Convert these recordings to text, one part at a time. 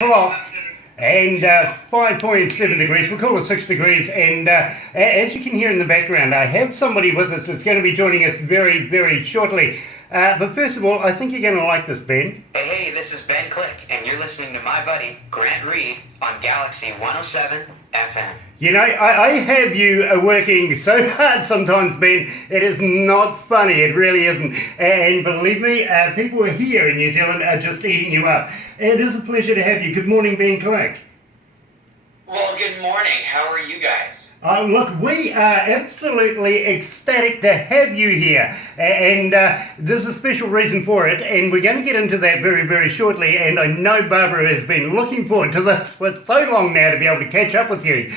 O'clock and 5.7 degrees. We'll call it 6 degrees. And as you can hear in the background, I have somebody with us that's going to be joining us very, very shortly. But first of all, I think you're going to like this, Ben. Hey, this is Ben Klick, and you're listening to my buddy, Reid, on Galaxy107fm. You know, I have you working so hard sometimes, Ben. It is not funny. It really isn't. And believe me, people here in New Zealand are just eating you up. It is a pleasure to have you. Good morning, Ben Klick. Well, good morning. How are you guys? Look, we are absolutely ecstatic to have you here, and there's a special reason for it, and we're going to get into that very, very shortly, and I know Barbara has been looking forward to this for so long now to be able to catch up with you.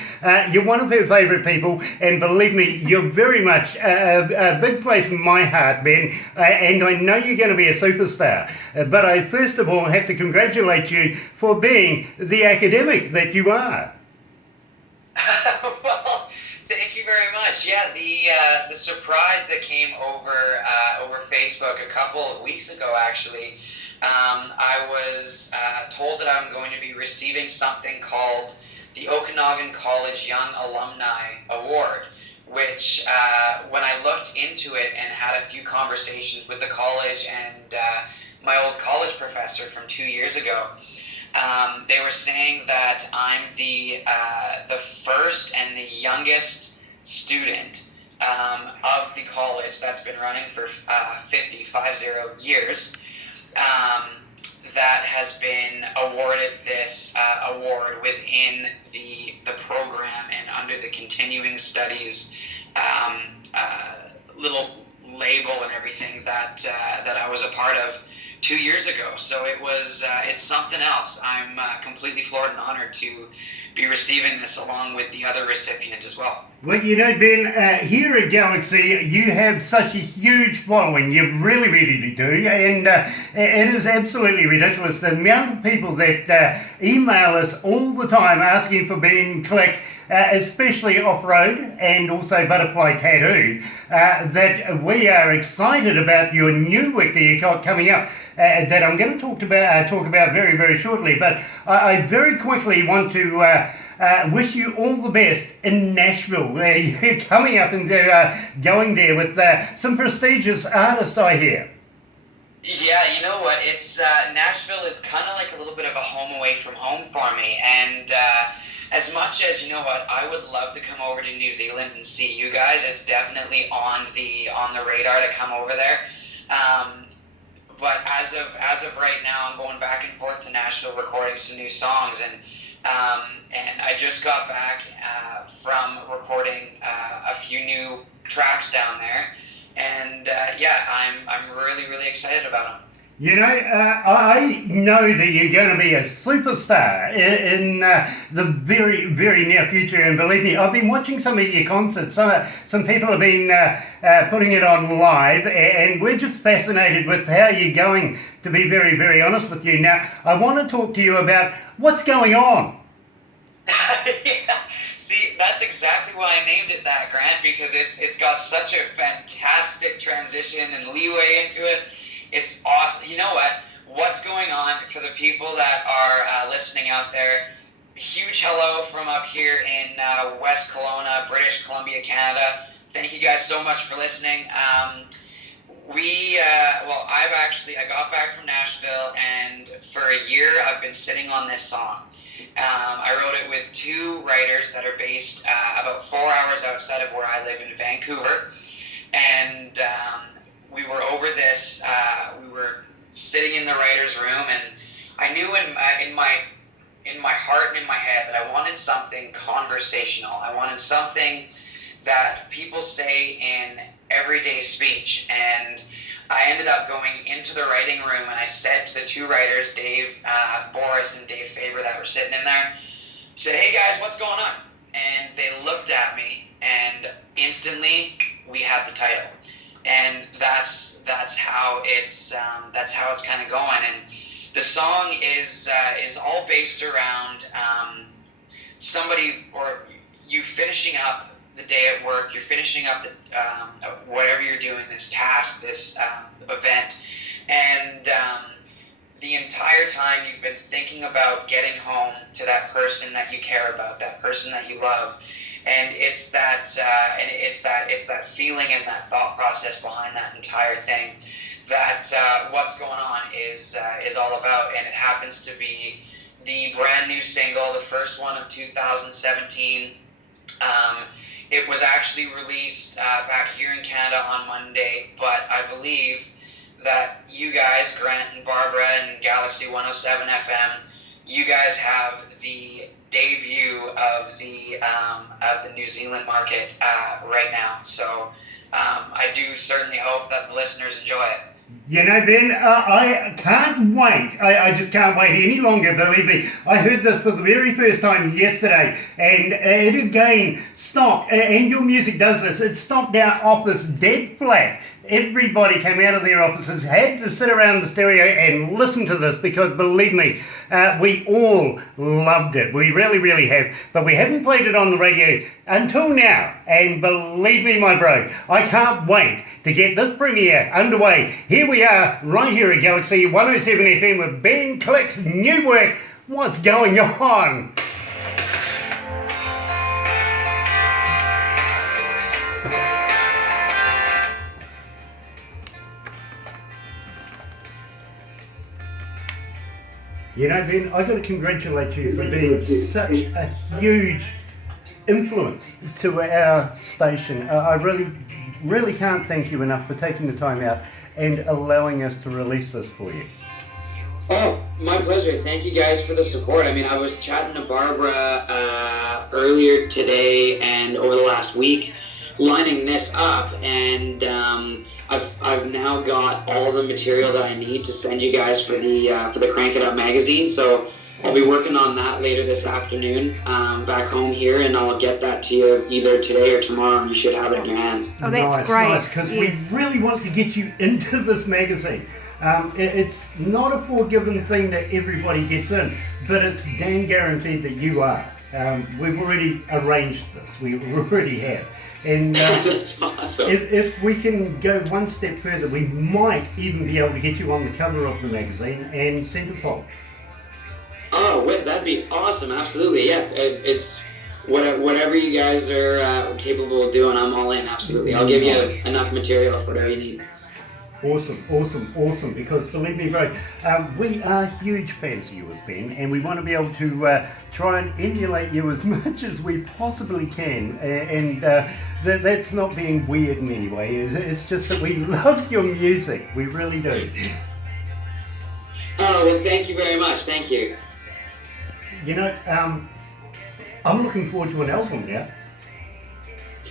You're one of her favourite people, and believe me, you're very much a big place in my heart, Ben, and I know you're going to be a superstar, but I first of all have to congratulate you for being the academic that you are. Well, thank you very much. Yeah, the surprise that came over Facebook a couple of weeks ago, actually, I was told that I'm going to be receiving something called the Okanagan College Young Alumni Award, which when I looked into it and had a few conversations with the college and my old college professor from 2 years ago, they were saying that I'm the first and the youngest student of the college that's been running for 50 years that has been awarded this award within the program and under the continuing studies little label and everything that I was a part of 2 years ago. So it's something else. I'm completely floored and honored to be receiving this along with the other recipient as well. Well, you know, Ben, here at Galaxy, you have such a huge following. You really, really do. And it is absolutely ridiculous. The amount of people that email us all the time asking for Ben Klick, especially off-road and also butterfly tattoo, that we are excited about your new work that you've got coming up, that I'm going to talk about very, very shortly. But I very quickly want to wish you all the best in Nashville. You're coming up and going there with some prestigious artists, I hear. Yeah, you know what? It's Nashville is kind of like a little bit of a home away from home for me, and as much as, you know what, I would love to come over to New Zealand and see you guys. It's definitely on the radar to come over there. But as of right now, I'm going back and forth to Nashville recording some new songs, and I just got back from recording a few new tracks down there, and yeah, I'm really, really excited about them. You know, I know that you're going to be a superstar in the very, very near future, and believe me, I've been watching some of your concerts. Some people have been putting it on live, and we're just fascinated with how you're going, to be very, very honest with you. Now, I want to talk to you about what's going on. Yeah. See, that's exactly why I named it that, Grant, because it's got such a fantastic transition and leeway into it. It's awesome. You know what? What's going on for the people that are listening out there? Huge hello from up here in West Kelowna, British Columbia, Canada. Thank you guys so much for listening. I got back from Nashville, and for a year I've been sitting on this song. I wrote it with two writers that are based about 4 hours outside of where I live in Vancouver, and we were over this. We were sitting in the writer's room, and I knew in my heart and in my head that I wanted something conversational. I wanted something that people say in everyday speech, and I ended up going into the writing room, and I said to the two writers, Dave Boris and Dave Faber, that were sitting in there, said, "Hey guys, what's going on?" And they looked at me, and instantly we had the title. And that's how it's kind of going. And the song is all based around somebody or you finishing up the day at work. You're finishing up the whatever you're doing, this task, this event, and the entire time you've been thinking about getting home to that person that you care about, that person that you love, and it's that feeling and that thought process behind that entire thing that what's going on is all about, and it happens to be the brand new single, the first one of 2017. It was actually released back here in Canada on Monday, but I believe that you guys, Grant and Barbara and Galaxy107fm, you guys have the debut of the New Zealand market right now. So I do certainly hope that the listeners enjoy it. You know, Ben, I can't wait. I just can't wait any longer, believe me. I heard this for the very first time yesterday, and it again stopped, and your music does this, it stopped our office dead flat. Everybody came out of their offices, had to sit around the stereo and listen to this, because believe me, we all loved it. We really, really have. But we haven't played it on the radio until now. And believe me, my bro, I can't wait to get this premiere underway. Here we are, right here at Galaxy 107 FM with Ben Klick's new work, What's Going On? You know, Ben, I've got to congratulate you for being such a huge influence to our station. I really, really can't thank you enough for taking the time out and allowing us to release this for you. Oh, my pleasure. Thank you guys for the support. I mean, I was chatting to Barbara earlier today and over the last week, lining this up, and I've now got all the material that I need to send you guys for the Crank It Up magazine. So I'll be working on that later this afternoon back home here, and I'll get that to you either today or tomorrow, and you should have it in your hands. Oh, that's great. Because yes. we really want to get you into this magazine. It's not a forgiven thing that everybody gets in, but it's damn guaranteed that you are. We've already arranged this. We already have. And that's awesome. If we can go one step further, we might even be able to get you on the cover of the magazine and centerfold. Oh, that'd be awesome. Absolutely. Yeah. It's whatever you guys are capable of doing, I'm all in. Absolutely. I'll give you enough material for whatever you need. Awesome, because believe me, bro, we are huge fans of yours, Ben, and we want to be able to try and emulate you as much as we possibly can, and that's not being weird in any way. It's just that we love your music, we really do. Oh, well, thank you very much, thank you. You know, I'm looking forward to an album now.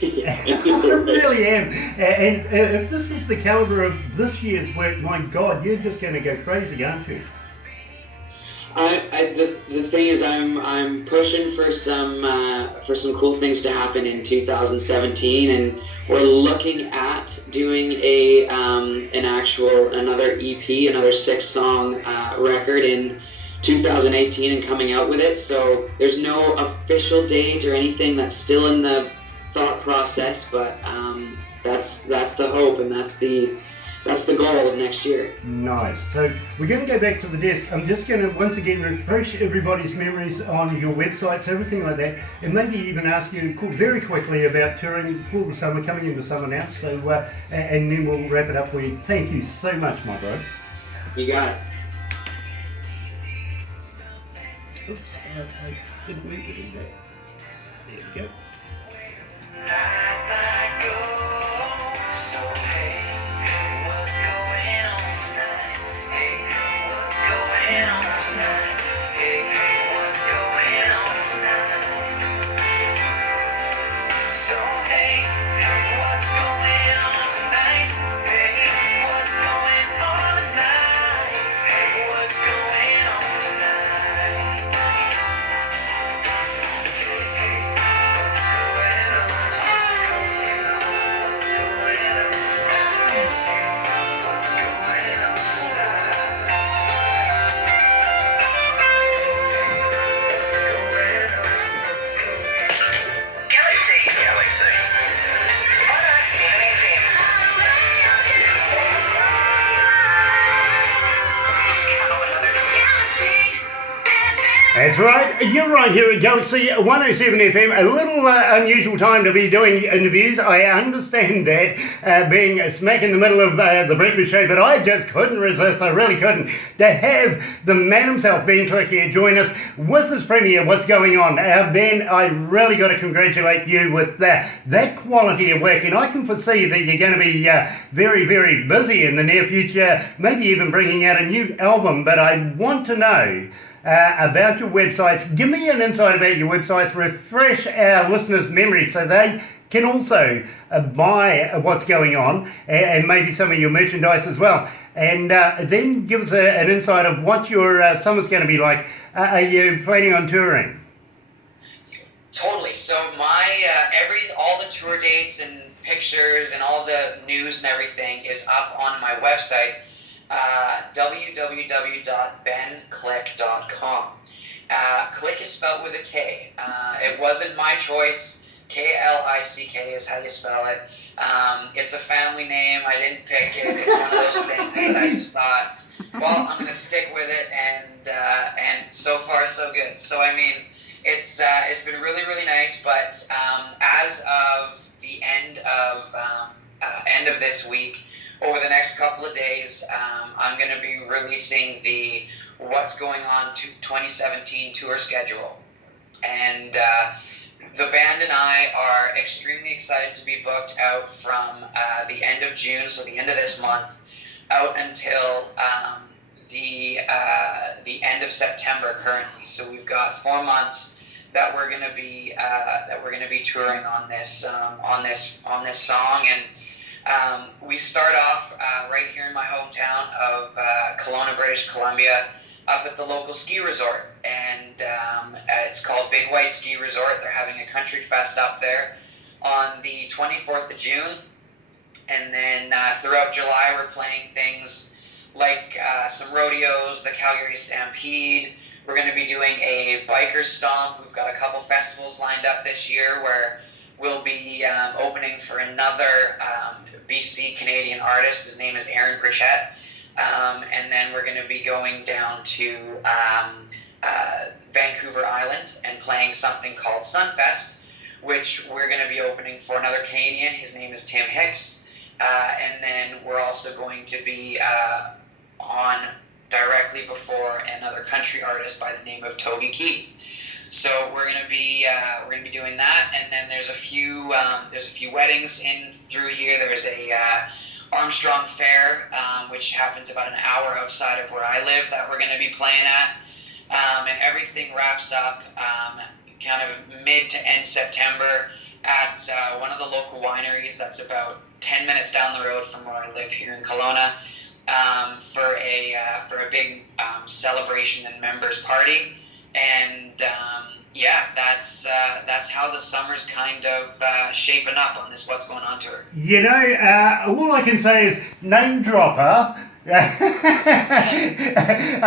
I really am, and if this is the caliber of this year's work, my God, you're just going to go crazy, aren't you? The thing is, I'm pushing for some cool things to happen in 2017, and we're looking at doing another EP, another 6-song record in 2018, and coming out with it. So there's no official date or anything. That's still in the thought process, but that's the hope, and that's the goal of next year. Nice. So we're going to go back to the desk. I'm just going to once again refresh everybody's memories on your websites, everything like that, and maybe even ask you very quickly about touring for the summer, coming into summer now. So and then we'll wrap it up for you. Thank you so much, my bro. You got it. Oops, I didn't mean to do that. There we go. right. You're right here at Galaxy 107 FM. A little unusual time to be doing interviews. I understand that, being smack in the middle of the breakfast show, but I just couldn't resist. I really couldn't. To have the man himself, Ben Klick, here join us with his premiere, What's Going On. Ben, I really got to congratulate you with that quality of work, and I can foresee that you're going to be very, very busy in the near future, maybe even bringing out a new album. But I want to know about your websites. Give me an insight about your websites, refresh our listeners' memory so they can also buy What's Going On and maybe some of your merchandise as well. And then give us an insight of what your summer's going to be like. Are you planning on touring? Totally. So my all the tour dates and pictures and all the news and everything is up on my website. www.benklick.com. Klick is spelled with a K. It wasn't my choice. Klick is how you spell it. It's a family name. I didn't pick it. It's one of those things that I just thought, well, I'm going to stick with it, and so far so good. So I mean, it's been really, really nice. But as of the end of this week, over the next couple of days, I'm going to be releasing the What's Going On 2017 tour schedule. And the band and I are extremely excited to be booked out from the end of June, so the end of this month, out until the end of September currently. So we've got 4 months that we're going to be touring on this song. And we start off right here in my hometown of Kelowna, British Columbia, up at the local ski resort, and it's called Big White Ski Resort. They're having a country fest up there on the 24th of June, and then throughout July we're playing things like some rodeos, the Calgary Stampede. We're going to be doing a biker stomp. We've got a couple festivals lined up this year where we'll be opening for another BC Canadian artist. His name is Aaron Pritchett. And then we're going to be going down to Vancouver Island and playing something called Sunfest, which we're going to be opening for another Canadian. His name is Tim Hicks. And then we're also going to be on directly before another country artist by the name of Toby Keith. So we're gonna be doing that, and then there's a few weddings in through here. There's a Armstrong Fair, which happens about an hour outside of where I live, that we're gonna be playing at, and everything wraps up kind of mid to end September at one of the local wineries that's about 10 minutes down the road from where I live here in Kelowna, for a big celebration and members party. And that's how the summer's kind of shaping up on this What's Going On tour. You know, all I can say is name dropper. I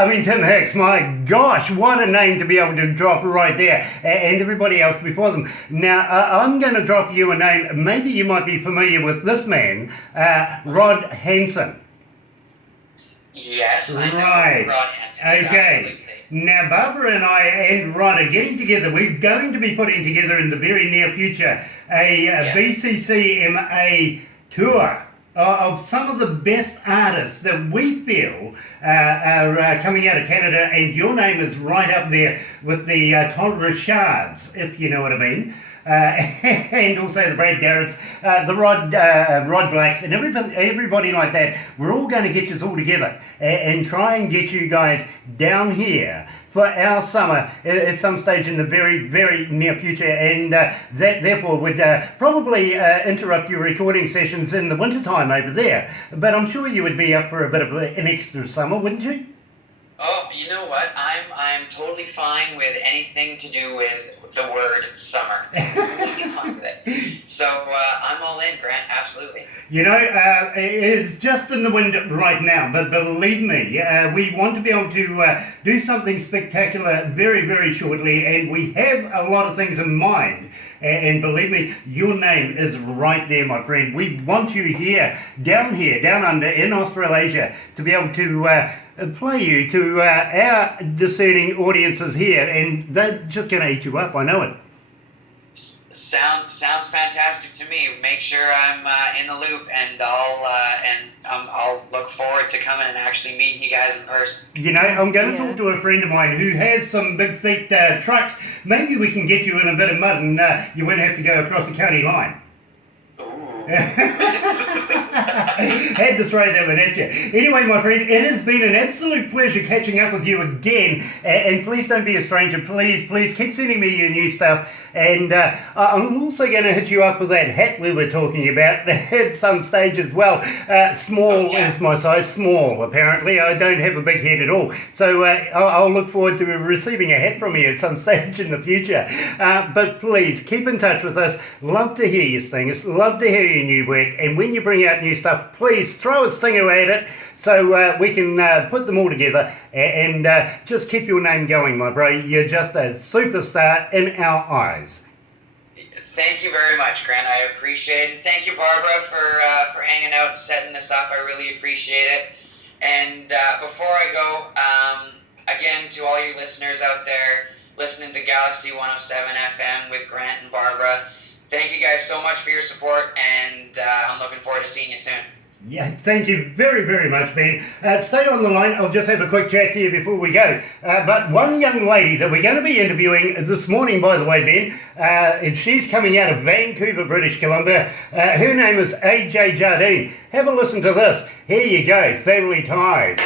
mean, Tim Hicks, my gosh, what a name to be able to drop right there, and everybody else before them. Now, I'm going to drop you a name. Maybe you might be familiar with this man, Rod Hansen. Yes, I know right. Rod Hansen. Okay. Absolutely. Now, Barbara and I and Rod are getting together. We're going to be putting together in the very near future a BCCMA tour of some of the best artists that we feel are coming out of Canada, and your name is right up there with the Todd Richards, if you know what I mean. And also the Brad Garretts, the Rod Blacks, and everybody like that. We're all going to get you all together and try and get you guys down here for our summer at some stage in the very, very near future. And that therefore would probably interrupt your recording sessions in the wintertime over there. But I'm sure you would be up for a bit of an extra summer, wouldn't you? Oh, you know what? I'm totally fine with anything to do with the word summer. I'm completely fine with it. So I'm all in, Grant. Absolutely. You know, it's just in the wind right now, but believe me, we want to be able to do something spectacular very, very shortly, and we have a lot of things in mind. And believe me, your name is right there, my friend. We want you here, down under, in Australasia, to be able to play you to our discerning audiences here, and they're just going to eat you up. I know it. Sounds fantastic to me. Make sure I'm in the loop, and I'll look forward to coming and actually meeting you guys in person. You know, I'm going to talk to a friend of mine who has some big feet trucks. Maybe we can get you in a bit of mud, and you won't have to go across the county line. Had to throw that one at you. Anyway, my friend, it has been an absolute pleasure catching up with you again. And please don't be a stranger. Please keep sending me your new stuff. And I'm also going to hit you up with that hat we were talking about at some stage as well. Small is my size. Small, apparently. I don't have a big head at all. So I'll look forward to receiving a hat from you at some stage in the future. But please, keep in touch with us. Love to hear your things. Love to hear your new work. And when you bring out new stuff, please throw a stinger at it so we can put them all together and just keep your name going, my bro. You're just a superstar in our eyes. Thank you very much, Grant. I appreciate it. And thank you, Barbara, for hanging out and setting this up. I really appreciate it. And before I go, again, to all you listeners out there listening to Galaxy107 FM with Grant and Barbara, thank you guys so much for your support, and I'm looking forward to seeing you soon. Yeah, thank you very, very much, Ben. Stay on the line. I'll just have a quick chat to you before we go. But one young lady that we're going to be interviewing this morning, by the way, Ben, and she's coming out of Vancouver, British Columbia. Her name is AJ Jardine. Have a listen to this. Here you go, Family Ties.